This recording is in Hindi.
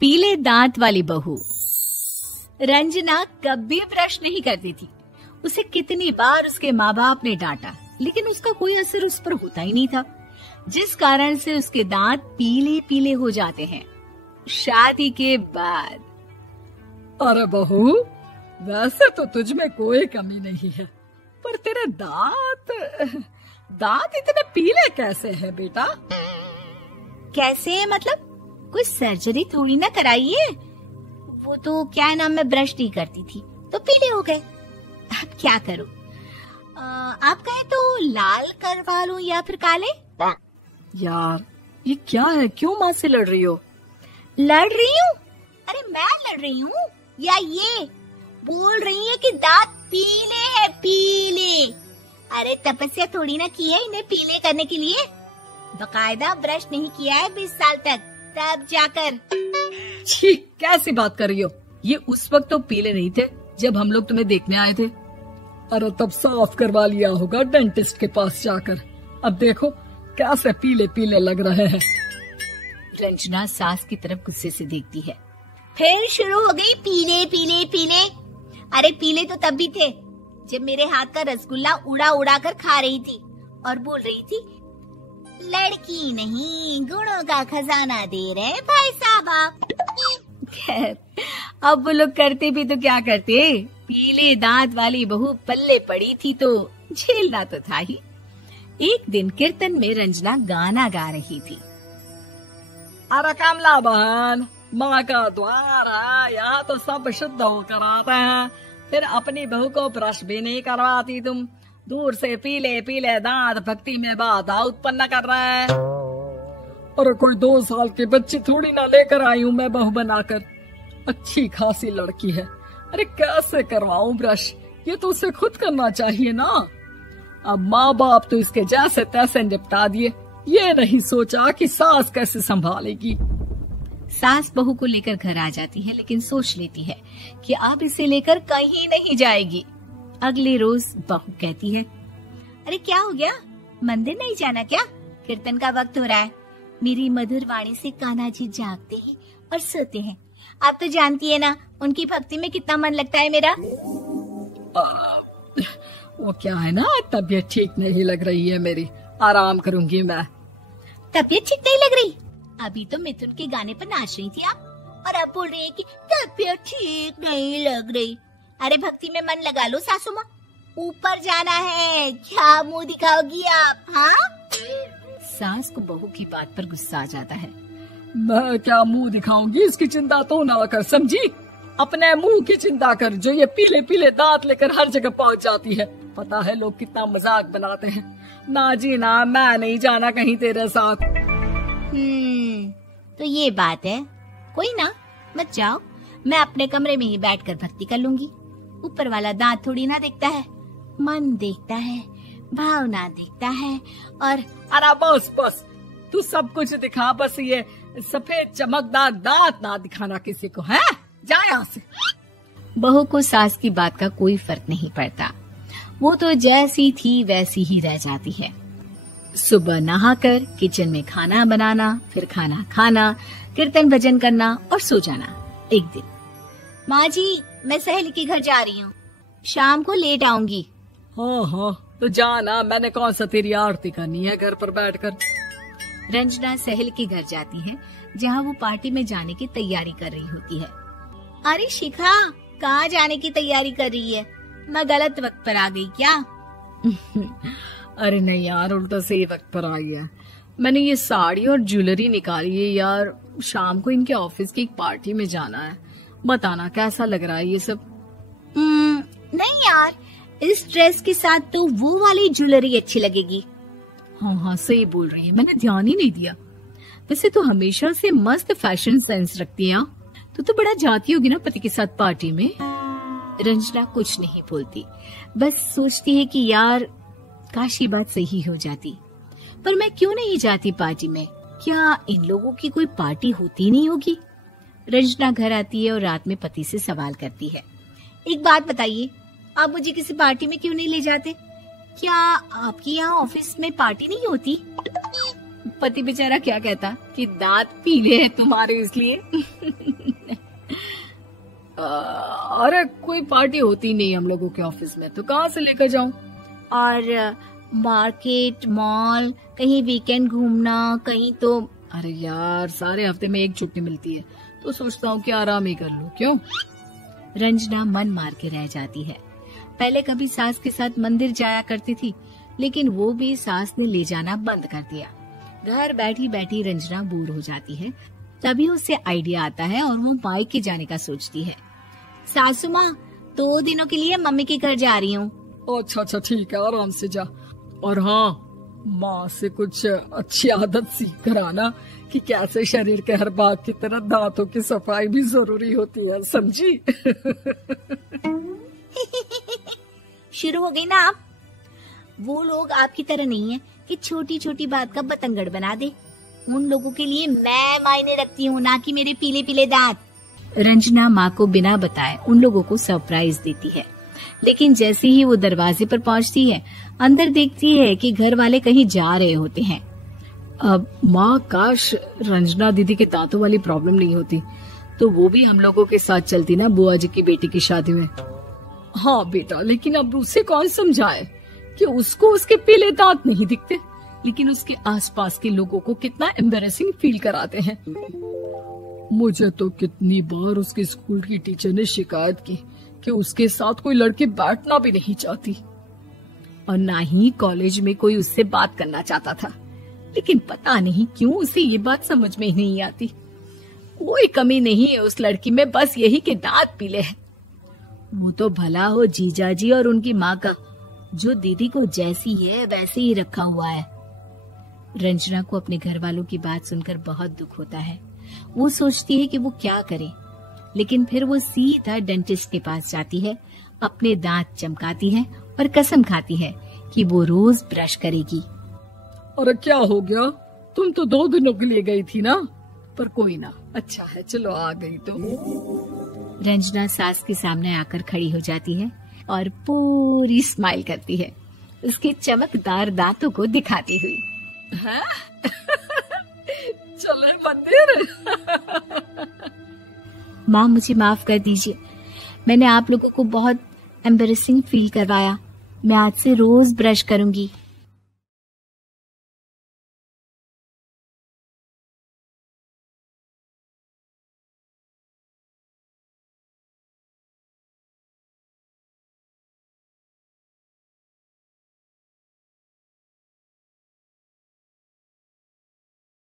पीले दांत वाली बहू। रंजना कभी ब्रश नहीं करती थी। उसे कितनी बार उसके माँ बाप ने डांटा, लेकिन उसका कोई असर उस पर होता ही नहीं था, जिस कारण से उसके दांत पीले पीले हो जाते हैं। शादी के बाद। अरे बहू, वैसे तो तुझ में कोई कमी नहीं है, पर तेरे दांत इतने पीले कैसे हैं बेटा? कैसे मतलब? कोई सर्जरी थोड़ी ना कराई है। वो तो क्या नाम, मैं ब्रश नहीं करती थी तो पीले हो गए। अब क्या करूं? आप कहे तो लाल करवा लूं या फिर काले? यार ये क्या है, क्यों माँ से लड़ रही हो? लड़ रही हूँ? अरे मैं लड़ रही हूँ या ये बोल रही है कि दांत पीले हैं, पीले। अरे तपस्या थोड़ी ना की है इन्हें पीले करने के लिए। बकायदा ब्रश नहीं किया है 20 साल तक, तब जाकर। छी, कैसी बात कर रही हो? ये उस वक्त तो पीले नहीं थे जब हम लोग तुम्हें देखने आए थे। अरे तब साफ करवा लिया होगा डेंटिस्ट के पास जाकर। अब देखो कैसे पीले पीले लग रहे हैं। रंजना सास की तरफ गुस्से से देखती है। फिर शुरू हो गई पीले पीले पीले। अरे पीले तो तब भी थे जब मेरे हाथ का रसगुल्ला उड़ा उड़ा कर खा रही थी और बोल रही थी, लड़की नहीं गुणों का खजाना दे रहे भाई साहब। खैर अब वो लोग करते भी तो क्या करते, पीले दांत वाली बहू पल्ले पड़ी थी तो झेलना तो था ही। एक दिन कीर्तन में रंजना गाना गा रही थी। अरे कमला बहन, माँ का द्वार है, यहाँ तो सब शुद्ध होकर आते हैं, फिर अपनी बहू को ब्रश भी नहीं करवाती तुम। दूर से पीले पीले दांत भक्ति में बाधा उत्पन्न कर रहे हैं। अरे कोई 2 साल के बच्ची थोड़ी ना लेकर आई हूँ मैं बहू बनाकर। अच्छी खासी लड़की है, अरे कैसे करवाऊं ब्रश? ये तो उसे खुद करना चाहिए ना। अब माँ बाप तो इसके जैसे तैसे निपटा दिए, ये नहीं सोचा कि सास कैसे संभालेगी। सास बहू को लेकर घर आ जाती है, लेकिन सोच लेती है कि अब इसे लेकर कहीं नहीं जाएगी। अगले रोज बहू कहती है, अरे क्या हो गया, मंदिर नहीं जाना क्या? कीर्तन का वक्त हो रहा है। मेरी मधुर वाणी से कान्हा जी जागते हैं और सोते हैं। आप तो जानती है ना उनकी भक्ति में कितना मन लगता है मेरा। वो क्या है ना, तबीयत ठीक नहीं लग रही है मेरी, आराम करूंगी मैं। तबीयत ठीक नहीं लग रही? अभी तो मिथुन के गाने पर नाच रही थी आप, और अब बोल रही है कि तबीयत ठीक नहीं लग रही। अरे भक्ति में मन लगा लो सासू माँ, ऊपर जाना है, क्या मुंह दिखाओगी आप? हाँ? सास को बहू की बात पर गुस्सा आ जाता है। मैं क्या मुंह दिखाऊंगी, इसकी चिंता तो ना कर, समझी? अपने मुंह की चिंता कर, जो ये पीले पीले दांत लेकर हर जगह पहुंच जाती है। पता है लोग कितना मजाक बनाते हैं। ना जी ना, मैं नहीं जाना कहीं तेरे साथ। तो ये बात है। कोई ना, मत जाओ, मैं अपने कमरे में ही बैठकर भक्ति कर लूंगी। ऊपर वाला दांत थोड़ी ना देखता है, मन देखता है, भावना देखता है। और अरे बस बस, तू सब कुछ दिखा, बस ये सफेद चमकदार दांत ना दिखाना किसी को, है? जा यहाँ से। बहू को सास की बात का कोई फर्क नहीं पड़ता, वो तो जैसी थी वैसी ही रह जाती है। सुबह नहाकर किचन में खाना बनाना, फिर खाना खाना, कीर्तन भजन करना और सो जाना। एक दिन, माँ जी मैं सहेली के घर जा रही हूँ, शाम को लेट आऊंगी। हाँ, तो जाना, मैंने कौन सा तेरी आरती करनी है घर पर बैठकर। रंजना सहेली के घर जाती है, जहाँ वो पार्टी में जाने की तैयारी कर रही होती है। अरे शिखा, कहाँ जाने की तैयारी कर रही है? मैं गलत वक्त पर आ गई क्या? अरे नहीं यार, उल्टा सही वक्त पर आई है। मैंने ये साड़ी और ज्वेलरी निकाली है यार, शाम को इनके ऑफिस की एक पार्टी में जाना है। बताना कैसा लग रहा है ये सब? नहीं यार, इस ड्रेस के साथ तो वो वाली ज्वेलरी अच्छी लगेगी। हाँ सही बोल रही है, मैंने ध्यान ही नहीं दिया। वैसे तो हमेशा से मस्त फैशन सेंस रखती है। तो बड़ा जाती होगी ना पति के साथ पार्टी में। रंजना कुछ नहीं बोलती, बस सोचती है कि यार काश ये बात सही हो जाती, पर मैं क्यों नहीं जाती पार्टी में? क्या इन लोगों की कोई पार्टी होती नहीं होगी? रंजना घर आती है और रात में पति से सवाल करती है, एक बात बताइए, आप मुझे किसी पार्टी में क्यों नहीं ले जाते? क्या आपके यहाँ ऑफिस में पार्टी नहीं होती? पति बेचारा क्या कहता कि दांत पीले हैं तुम्हारे इसलिए। अरे कोई पार्टी होती नहीं हम लोगों के ऑफिस में, तो कहाँ से लेकर जाऊं? और मार्केट, मॉल, कहीं वीकेंड घूमना, कहीं तो। अरे यार सारे हफ्ते में एक छुट्टी मिलती है, तो सोचता हूँ कि आराम ही कर लूं। क्यों? रंजना मन मार के रह जाती है। पहले कभी सास के साथ मंदिर जाया करती थी, लेकिन वो भी सास ने ले जाना बंद कर दिया। घर बैठी बैठी रंजना बोर हो जाती है। तभी उसे आइडिया आता है और वो मायके जाने का सोचती है। सासू माँ, 2 दिनों के लिए मम्मी के घर जा रही हूँ। अच्छा ठीक है, आराम से जा। और हाँ, माँ से कुछ अच्छी आदत सीख कर आना कि कैसे शरीर के हर भाग की तरह दांतों की सफाई भी जरूरी होती है, समझी? शुरू हो गई ना आप। वो लोग आपकी तरह नहीं है कि छोटी छोटी बात का बतंगड़ बना दे। उन लोगों के लिए मैं मायने रखती हूँ, ना कि मेरे पीले पीले दांत। रंजना माँ को बिना बताए उन लोगों को सरप्राइज देती है, लेकिन जैसे ही वो दरवाजे पर पहुँचती है, अंदर देखती है कि घर वाले कहीं जा रहे होते हैं। अब माँ, काश रंजना दीदी के दांतों वाली प्रॉब्लम नहीं होती, तो वो भी हम लोगों के साथ चलती ना बुआ जी की बेटी की शादी में। हाँ बेटा, लेकिन अब उसे कौन समझाए कि उसको उसके पीले दांत नहीं दिखते, लेकिन उसके आसपास के लोगों को कितना एम्बैरेसिंग फील कराते हैं। मुझे तो कितनी बार उसके स्कूल की टीचर ने शिकायत की कि उसके साथ कोई लड़की बैठना भी नहीं चाहती, और ना ही कॉलेज में कोई उससे बात करना चाहता था। लेकिन पता नहीं क्यों उसे ये बात समझ में ही नहीं आती। कोई कमी नहीं है उस लड़की में, बस यही कि दांत पीले हैं। वो तो भला हो जीजा जी और उनकी माँ का, जो दीदी को जैसी है वैसे ही रखा हुआ है। रंजना को अपने घर वालों की बात सुनकर बहुत दुख होता है। वो सोचती है कि वो क्या करे, लेकिन फिर वो सीधा डेंटिस्ट के पास जाती है, अपने दांत चमकाती है और कसम खाती है कि वो रोज ब्रश करेगी। अरे क्या हो गया? तुम तो 2 दिनों के लिए गई थी ना, पर कोई ना, अच्छा है, चलो आ गई तो। रंजना सास के सामने आकर खड़ी हो जाती है और पूरी स्माइल करती है, उसके चमकदार दांतों को दिखाती हुई। है? चले मंदिर। माँ, मुझे माफ कर दीजिए, मैंने आप लोगों को बहुत एम्बैरेसिंग फील करवाया। मैं आज से रोज ब्रश करूंगी।